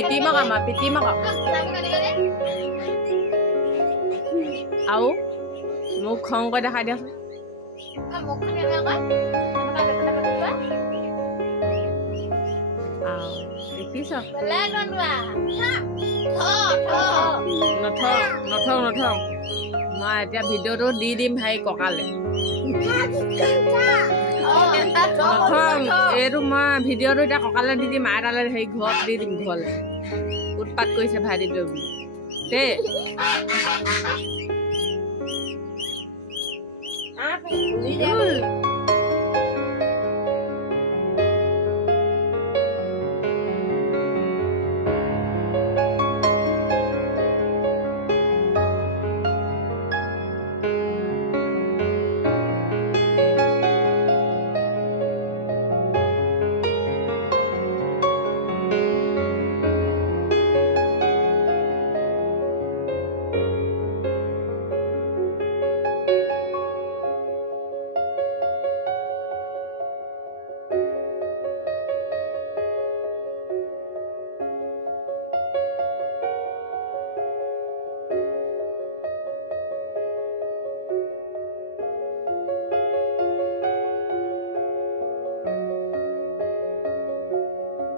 পিটি মাকা আও মোক খং কৈ দেখাই দিয়া দেখিছ নথং মই এতিয়া ভিডিঅ'টো দি দিম ভাই ককালে নথং এইটো মই ভিডিঅ'টো এতিয়া ককালে দি দিম আইতালে হেৰি ঘৰত দি দিম ঘৰলে উৎপাত কৰিছে ভাইটিটোৱে বুলি দেই